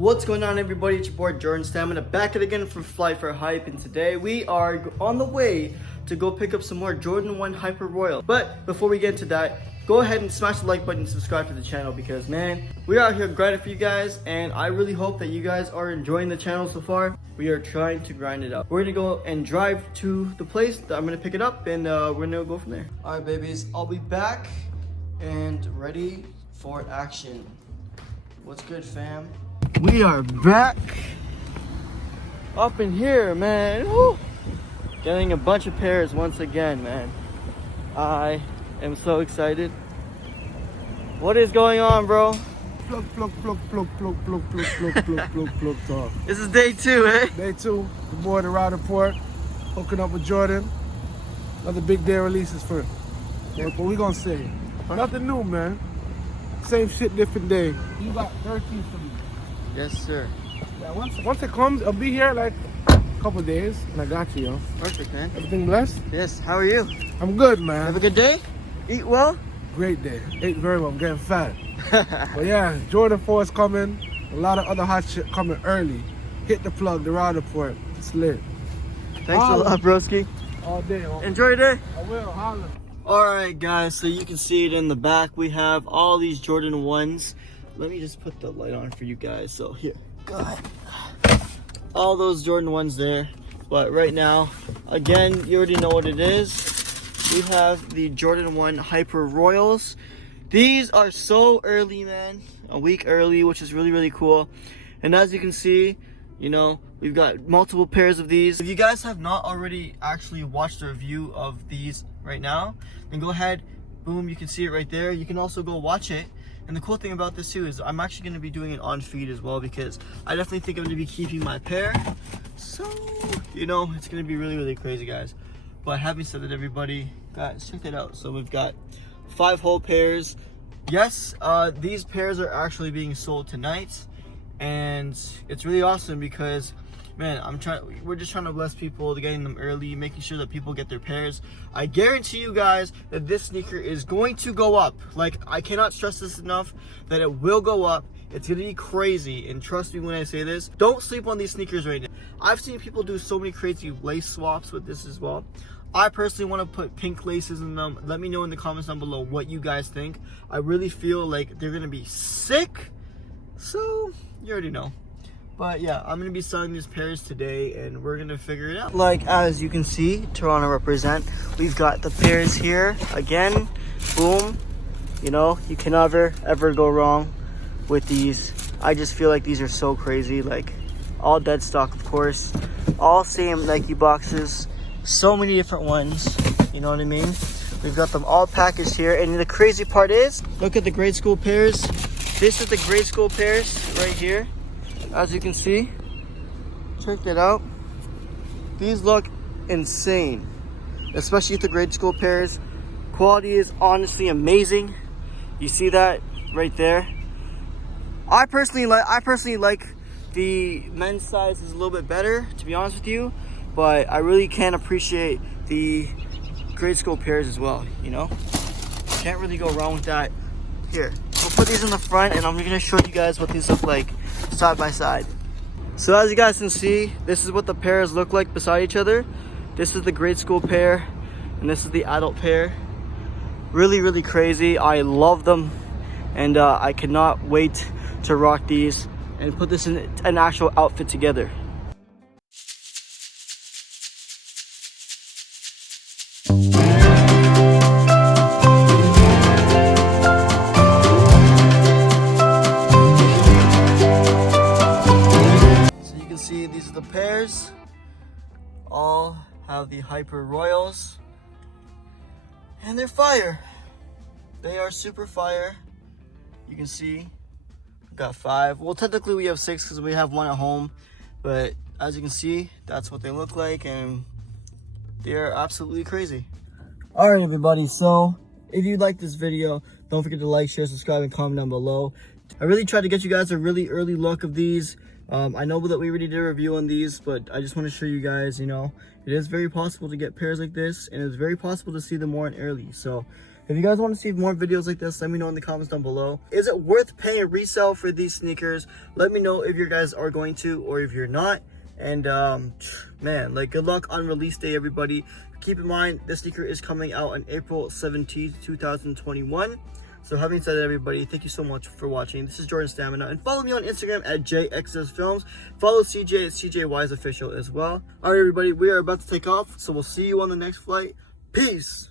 What's going on, everybody? It's your boy Jordan Stamina back at again from Fly for Hype, and today we are on the way to go pick up some more Jordan 1 Hyper Royal. But before we get into that, go ahead and smash the like button and subscribe to the channel because, man, we're out here grinding for you guys, and I really hope that you guys are enjoying the channel so far. We are trying to grind it up. We're gonna go and drive to the place that I'm gonna pick it up, and we're gonna go from there. All right, babies, I'll be back and ready for action. What's good, fam? We are back up in here, man. Woo. Getting a bunch of pairs once again, man. I am so excited. What is going on, bro? Plug, plug, plug, plug, plug, plug, plug, plug, plug, plug, plug, talk. This is day 2, eh? Day 2, the boy, the Rider Port, hooking up with Jordan. Another big day releases for what we gonna say? Nothing new, man. Same shit, different day. You got 13 for me. Yes, sir. Yeah, once it comes, I'll be here like a couple days, and I got you, yo. Perfect, man. Everything blessed? Yes, how are you? I'm good, man. Have a good day? Eat well? Great day. Ate very well. I'm getting fat. But yeah, Jordan 4 is coming. A lot of other hot shit coming early. Hit the plug, the Rider Port. It's lit. Thanks a lot, broski. All day. Enjoy your day. I will. Holla. Alright, guys, so you can see it in the back. We have all these Jordan 1s. Let me just put the light on for you guys. So here, go ahead. All those Jordan 1s there. But right now, again, you already know what it is. We have the Jordan 1 Hyper Royals. These are so early, man. A week early, which is really, really cool. And as you can see, you know, we've got multiple pairs of these. If you guys have not already actually watched the review of these right now, then go ahead, boom, you can see it right there. You can also go watch it. And the cool thing about this too is I'm actually going to be doing it on feed as well, because I definitely think I'm going to be keeping my pair. So, you know, it's going to be really, really crazy, guys. But having said that, everybody, guys, check that out. So we've got 5 whole pairs. Yes, these pairs are actually being sold tonight. And it's really awesome because, man, we're just trying to bless people to getting them early, making sure that people get their pairs. I guarantee you guys that this sneaker is going to go up. Like, I cannot stress this enough that it will go up. It's gonna be crazy, and trust me when I say this, don't sleep on these sneakers right now. I've seen people do so many crazy lace swaps with this as well. I personally want to put pink laces in them. Let me know in the comments down below what you guys think. I really feel like they're gonna be sick. So, you already know. But yeah, I'm gonna be selling these pairs today, and we're gonna figure it out. Like, as you can see, Toronto represent. We've got the pairs here again. Boom. You know, you can never ever go wrong with these. I just feel like these are so crazy. Like, all dead stock, of course. All same Nike boxes. So many different ones. You know what I mean? We've got them all packaged here, and the crazy part is, look at the grade school pairs. This is the grade school pairs right here. As you can see, check that out. These look insane, especially with the grade school pairs. Quality is honestly amazing. You see that right there. I personally like the men's size is a little bit better, to be honest with you, but I really can appreciate the grade school pairs as well. You know, can't really go wrong with that. Here, we'll put these in the front, and I'm gonna show you guys what these look like side by side. So as you guys can see, this is what the pairs look like beside each other. This is the grade school pair, and this is the adult pair. Really, really crazy. I love them, and I cannot wait to rock these and put this in an actual outfit together. See, these are the pairs. All have the Hyper Royals, and they're fire. They are super fire. You can see we've got 5. Well, technically we have 6 because we have 1 at home, but as you can see, that's what they look like, and they're absolutely crazy. All right, everybody, so if you like this video, don't forget to like, share, subscribe, and comment down below. I really tried to get you guys a really early look of these. I know that we already did a review on these, but I just want to show you guys, you know, it is very possible to get pairs like this, and it's very possible to see them more in early. So If you guys want to see more videos like this, let me know in the comments down below. Is it worth paying resale for these sneakers? Let me know if you guys are going to or if you're not. And man, like, good luck on release day, everybody. Keep in mind, this sneaker is coming out on April 17th, 2021. So having said that, everybody, thank you so much for watching. This is Jordan Stamina, and follow me on Instagram at JXSFilms. Follow CJ at CJWise Official as well. All right, everybody, we are about to take off, so we'll see you on the next flight. Peace.